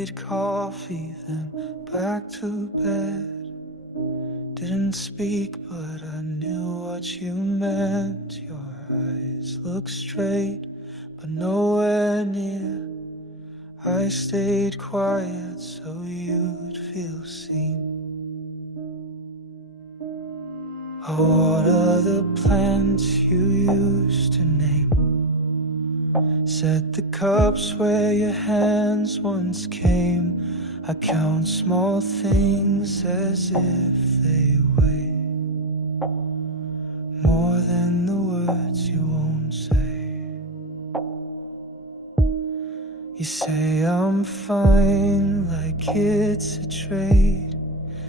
made coffee, then back to bed. Didn't speak, but I knew what you meant. Your eyes looked straight, but nowhere near. I stayed quiet so you'd feel seen. I water the plants you used to name. Set the cups where your hands once came. I count small things as if they weigh more than the words you won't say. You say I'm fine, like it's a trade.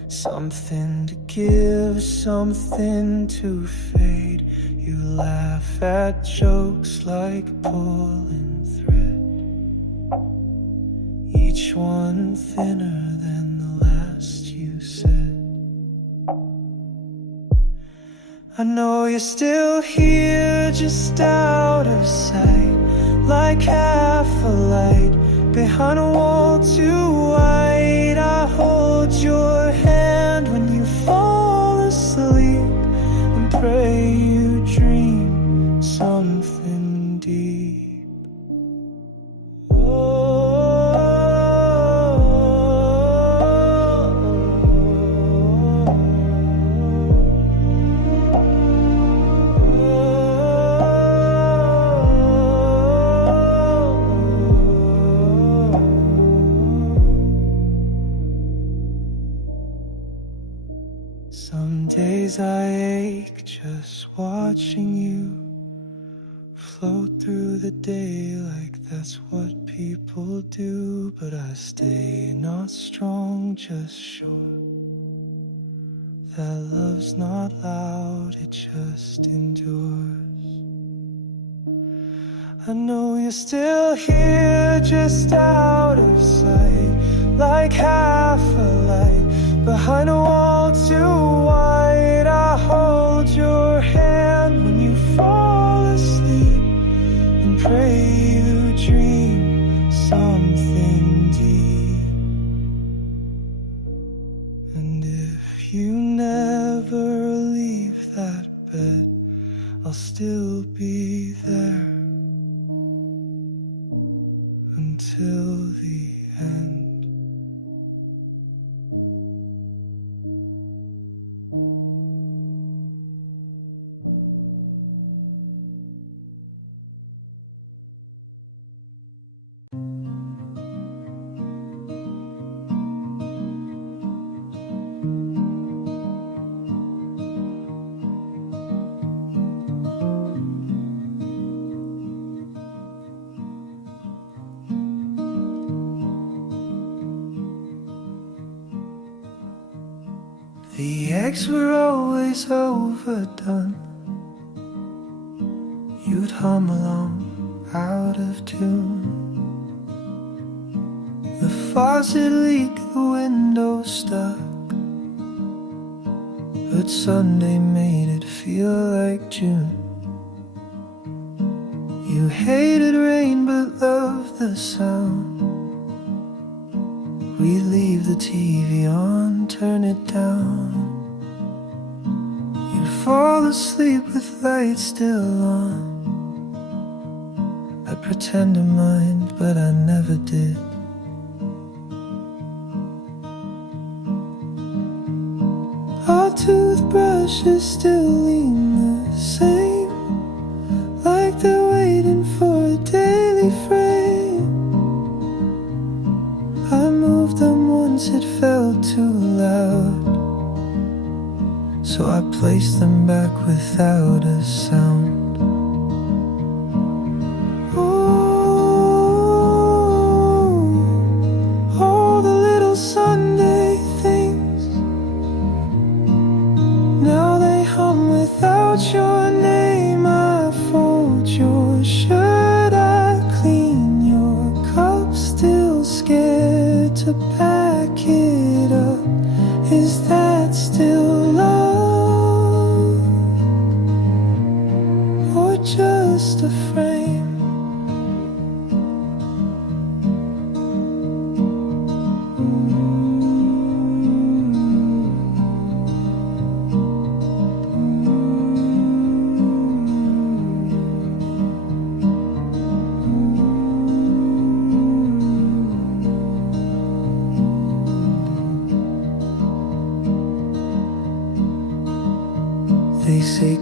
Something to give, something to fade. You laugh at jokes like pulling thread, each one thinner than the last you said. I know you're still here, just out of sight, like half a light behind a wall too wide. I hold your hand when you fall asleep and pray you dream something deep. Some days I ache just watching you float through the day like that's what people do. But I stay not strong, just sure that love's not loud, it just endures. I know you're still here, just out of sight, like half a light behind a wall too wide. I hold your hand when you fall asleep and pray you dream something deep. And if you never leave that bed, I'll still be there until the end. The eggs were always overdone. You'd hum along out of tune. The faucet leaked, the window stuck, but Sunday made it feel like June. You hated rain but loved the sound. We'd leave the TV on, turn it down. You'd fall asleep with lights still on. I'd pretend to mind, but I never did. Our toothbrushes still lean the same, like they're waiting for a daily frame. I moved them once, it felt too loud, so I placed them back without a sound. Oh, all the little Sunday things, now they hum without your name. I fold your shirt, I clean your cup, still scared to pack it up. Is that still love, or just a frame?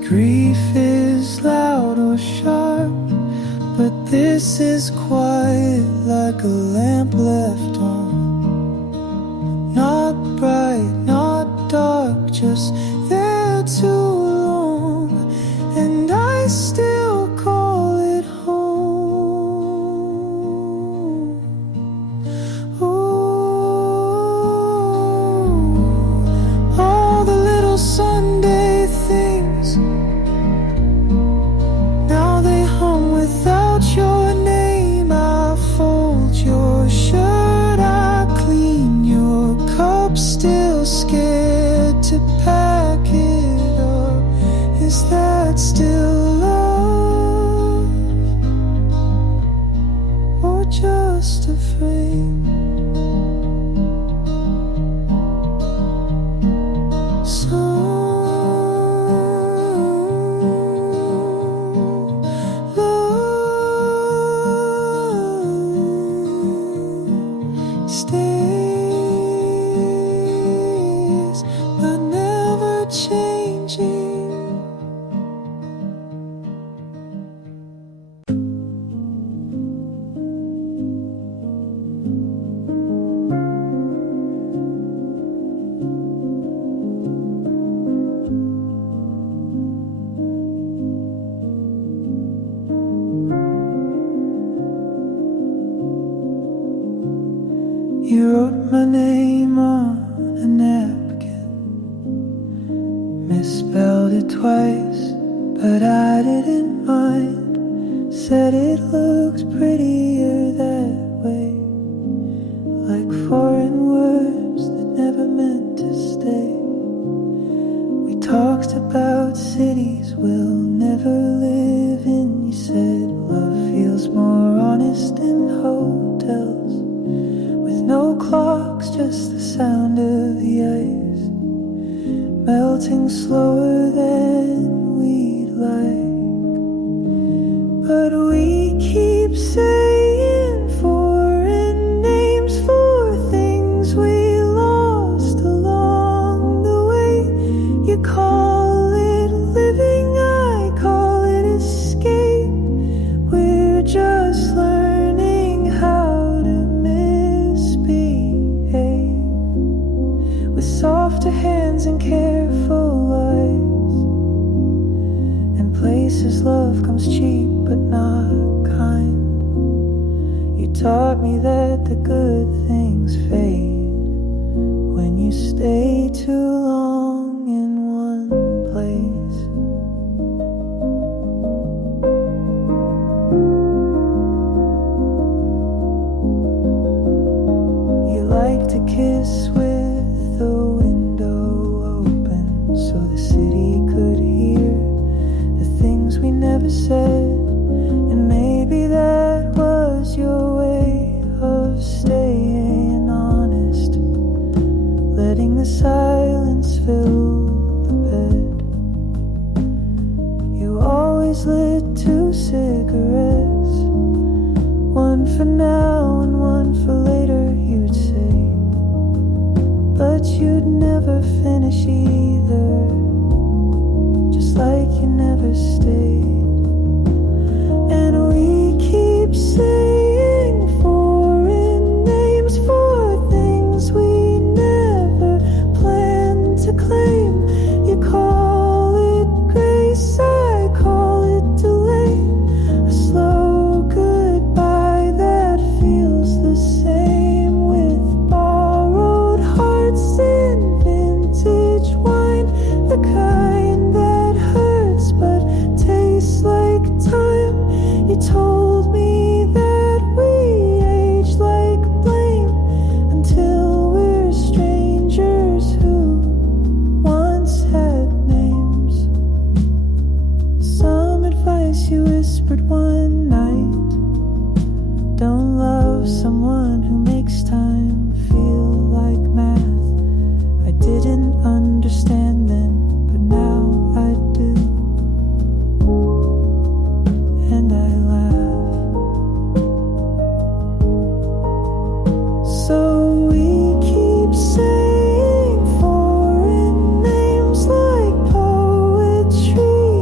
grief is loud or sharp, but this is quiet like a lamp left on. Not bright, not dark, just there too long, and I still call it home. Ooh, all the little Sunday things, now they hum without your name. I fold your shirt, I clean your cup, still scared to pack it up. Is that still love, or just a frame? Stays, but never changing. You wrote my name on a napkin, misspelled it twice, but I didn't mind. Said it looks prettier that way, like foreign words that never meant to stay. We talked about cities we'll never live in. You said love feels more honest in hotels, no clocks, just the sound of the ice melting slower than we'd like. But we keep saying foreign names for things we lost along the way. You call it living, I call it escape. We're just learning how to with softer hands and careful eyes, and places love comes cheap but not kind. You taught me that the good things fade when you stay too long in one place. You like to kiss with the window open so the city could hear the things we never said. And maybe that was your way of staying honest, letting the silence fill the bed. You always lit 2 cigarettes, one for now and one for later, you'd say, but you'd never finish either, just like you never stayed. And we keep saying foreign names for things we never planned to claim. You call it grace, I call it delay, a slow goodbye that feels the same, with borrowed hearts in vintage wine, the kind that hurts but tastes like time. You told me that we age like blame until we're strangers who once had names. Some advice you whispered one night: don't love someone who makes time feel like math. I didn't understand then, but now I do, and I laugh. So we keep saying foreign names like poetry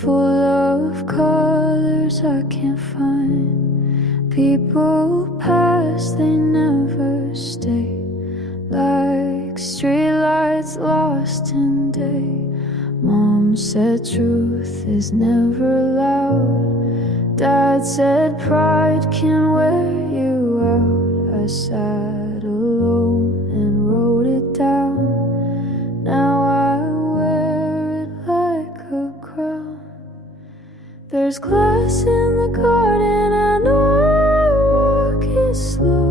full of colors I can't find. People pass, they never stay, like streetlights lost in day. Mom said truth is never loud. Dad said pride can wear you out. I sat alone and wrote it down. Now I wear it like a crown. There's glass in the garden, I know I walk it slow.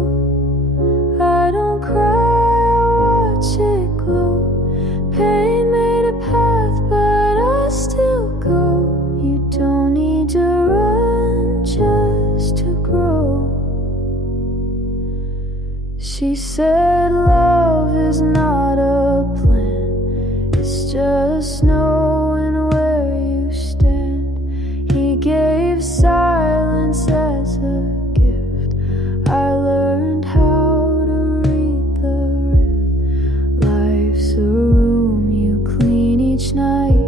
I don't cry, I watch it glow. Pain made a path, but I still go. You don't need to run just to grow. She said love is not a plan, it's just knowing where you stand. He gave silence as a gift. I learned how to read the rift. Life's a room you clean each night.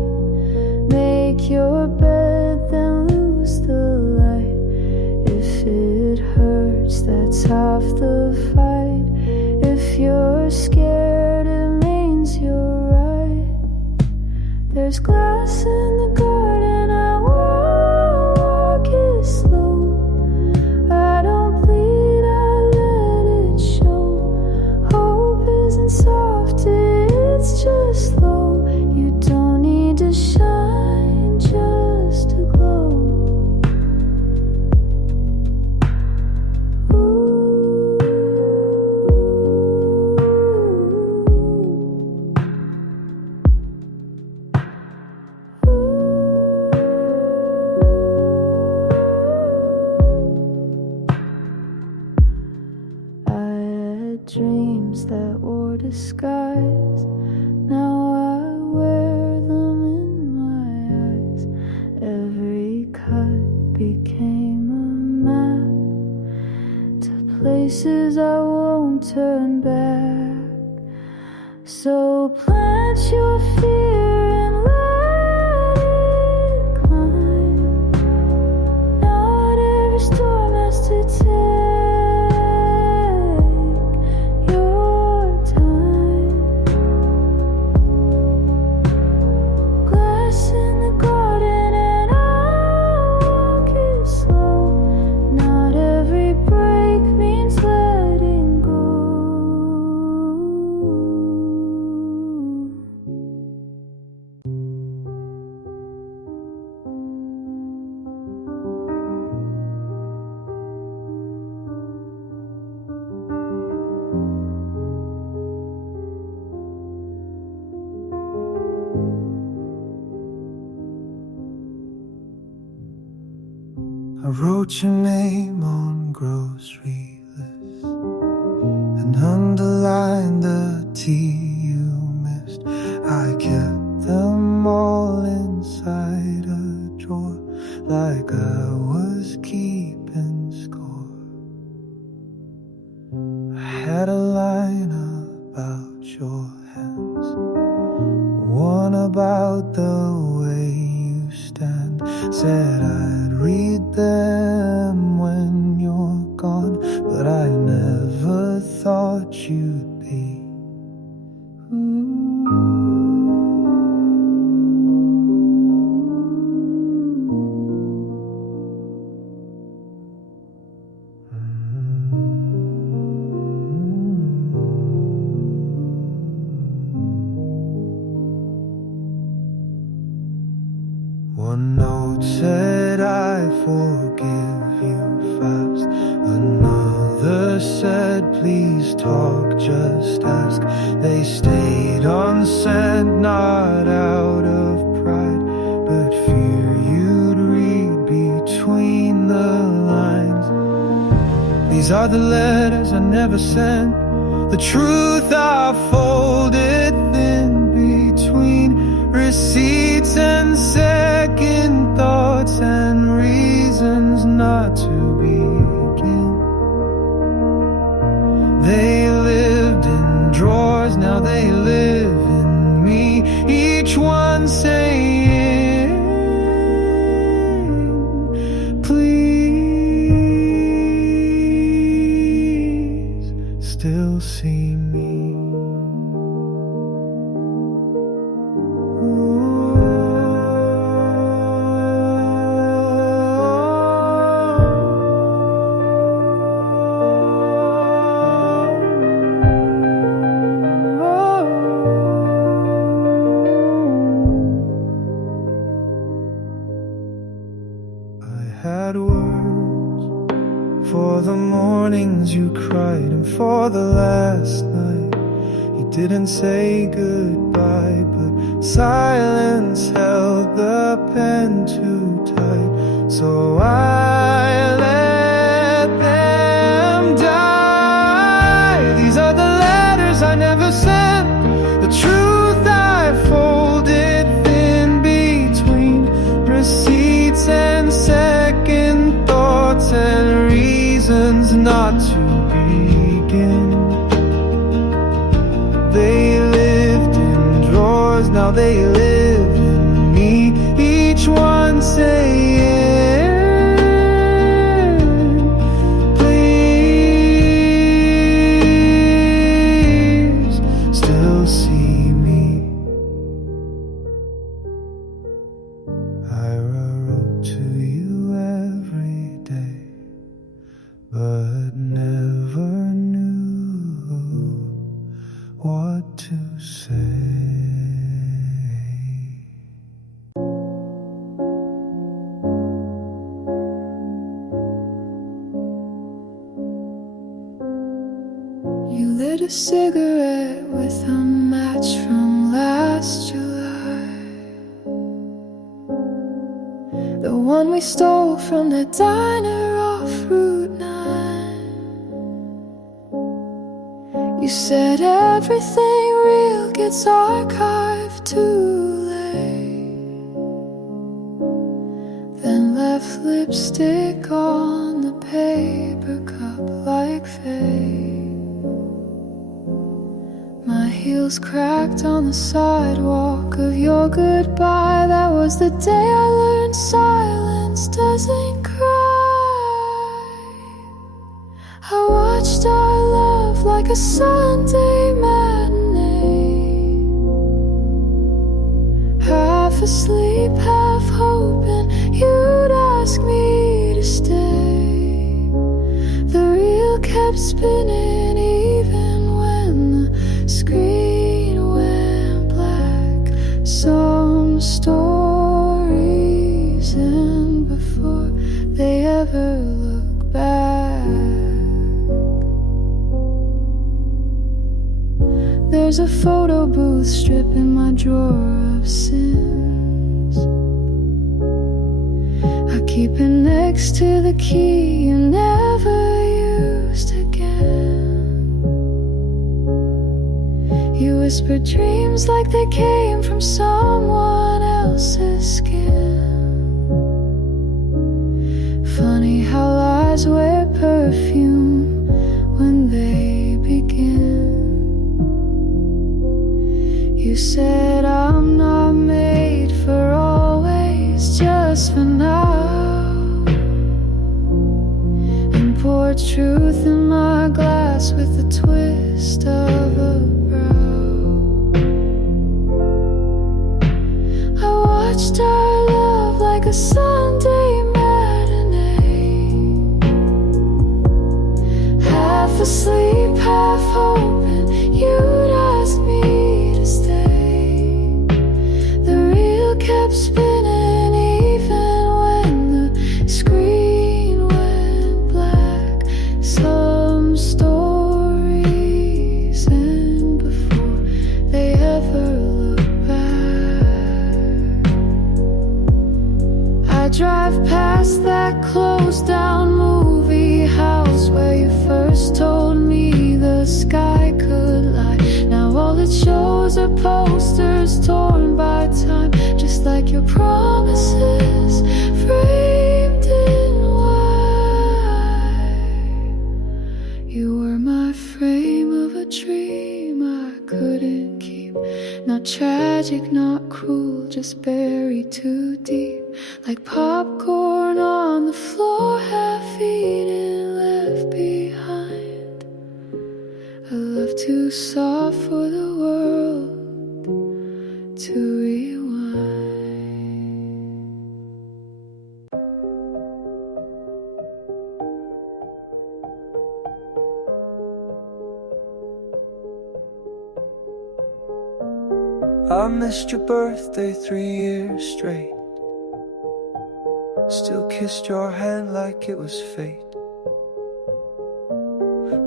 Make your bed, then lose the light. If it hurts, that's half the fight. If you're scared, it means you're right. There's glass in the garden, I walk it slow. I don't bleed, I let it show. Hope isn't soft, it's just slow. You don't need to shine just to glow. I had dreams that wore disguise. Now I wear them in my eyes. Every cut became a map to places I won't turn back. So plant your fear and let it climb. Not every storm has to take your time. Glass in the garden and I walk it slow. Not every break means letting go. I wrote your name on grocery lists and underlined the tea you missed. I kept them all inside a drawer, like I was keeping score. I had a line about your hands, one about the way you stand. Said I'd read them when you're gone, but I never thought you'd be. One note said I forgive you fast. Another said please talk, just ask. They stayed unsent, not out of pride, but fear you'd read between the lines. These are the letters I never sent, the truth I folded thin between receipts and second thoughts and reasons not to begin. They lived in drawers, now they live in me, each one saying had words for the mornings you cried, and for the last night you didn't say goodbye, but silence held the pen too tight. So I let them die. These are the letters I never sent, the truth I folded thin between receipts and second thoughts and reasons not to begin. They lived in drawers, now they live in me, each one saying, please still see me. I wrote to you every day, but never knew what to say. You lit a cigarette with a match from last July, the one we stole from the diner off Route 9. You said everything real gets archived too late, then left lipstick on the paper cup like fate. My heels cracked on the sidewalk of your goodbye. That was the day I learned silence doesn't cry. I watched our love like a Sunday matinee, half asleep, half hoping you'd ask me to stay. The reel kept spinning even when the screen went black. Some stories end before they ever look back. There's a photo booth strip in my drawer of sins. I keep it next to the key you never used again. You whispered dreams like they came from someone else's skin. Funny how lies wear perfume when they begin. You said I'm not made for always, just for now, and poured truth in my glass with a twist of a brow. I watched our love like a Sunday matinee, half asleep, half hoping you'd ask me to stay. The reel kept spinning even when the screen went black. Some stories end before they ever look back. I drive past that closed down movie house where you first told me the sky could lie. Now all it shows are posters torn by time, just like your promises framed in white. You were my frame of a dream I couldn't keep. Not tragic, not cruel, just buried too deep, like popcorn on the floor, half eaten, left behind. A love too soft for the world to rewind. I missed your birthday 3 years straight. Still kissed your hand like it was fate.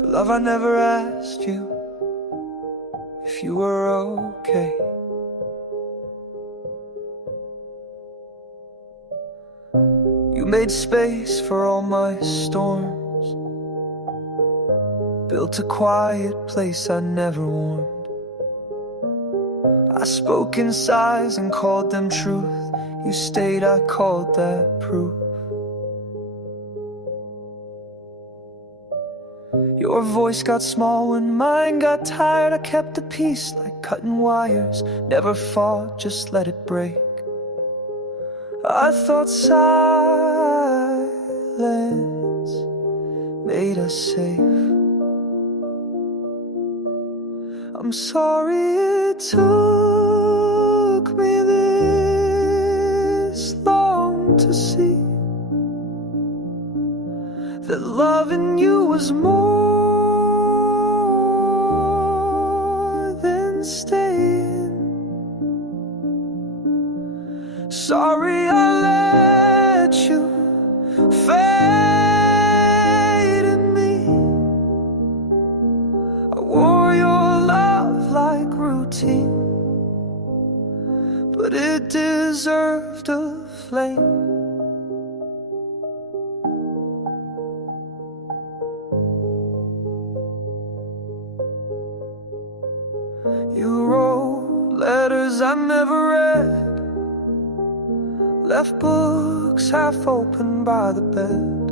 But love, I never asked you if you were okay. You made space for all my storms, built a quiet place I never warmed. I spoke in sighs and called them truth. You stayed, I called that proof. Your voice got small when mine got tired. I kept the peace like cutting wires. Never fought, just let it break. I thought silence made us safe. I'm sorry it took me this long to see that loving you was more than staying. Sorry I let you fade in me. I wore your love like routine, but it deserved a flame. You wrote letters I never read, left books half open by the bed.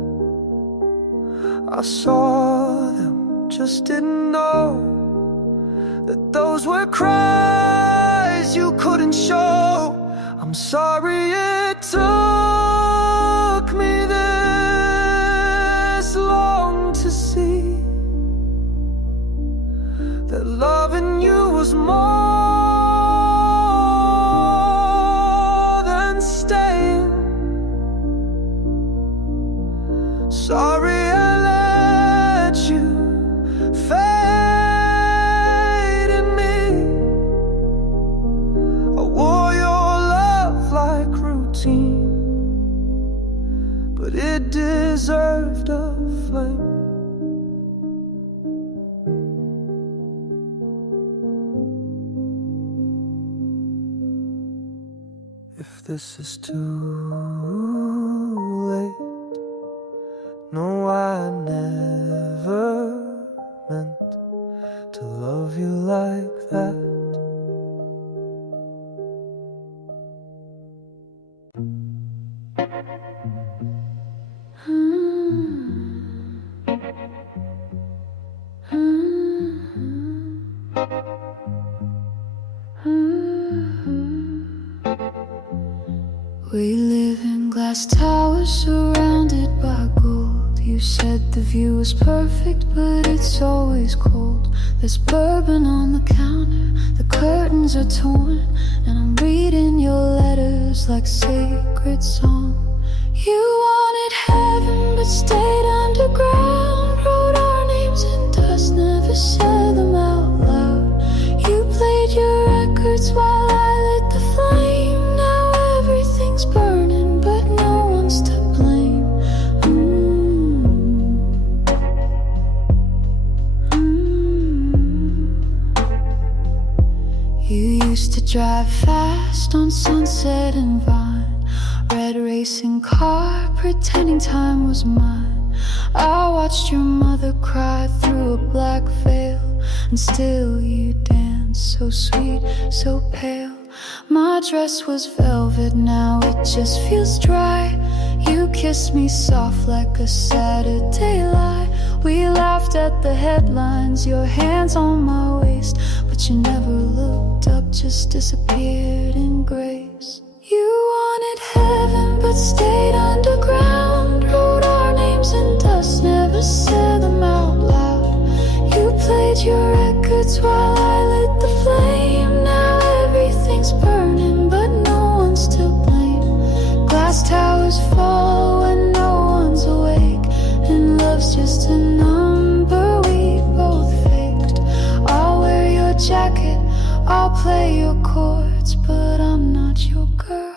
I saw them, just didn't know that those were cries you couldn't show. I'm sorry it took me this long to see that loving you was more than staying. Sorry I let you fade in me. I wore your love like routine, but it deserved a flame. If this is too late, no, I never meant to love you like that. We live in glass towers surrounded by gold. You said the view was perfect, but it's always cold. There's bourbon on the counter, the curtains are torn, and I'm reading your letters like sacred song. You wanted heaven but stayed underground, wrote our names in dust, never said them out loud. You played your records while I lit the flame. Now everything's burning, but no one's to blame. You used to drive fast on Sunset and Vine, red racing car, pretending time was mine. I watched your mother cry through a black veil, and still you danced so sweet, so pale. My dress was velvet, now it just feels dry. You kissed me soft like a Saturday lie. We laughed at the headlines, your hands on my waist, but you never looked up, just disappeared in grace. You wanted heaven but stayed underground, wrote our names in dust, never said them out loud. You played your records while I lit the flame. Now everything's burning, but no one's to blame. Glass towers fall when no one's awake, and love's just a number we both faked. I'll wear your jacket, I'll play your chords, but I'm not your girl.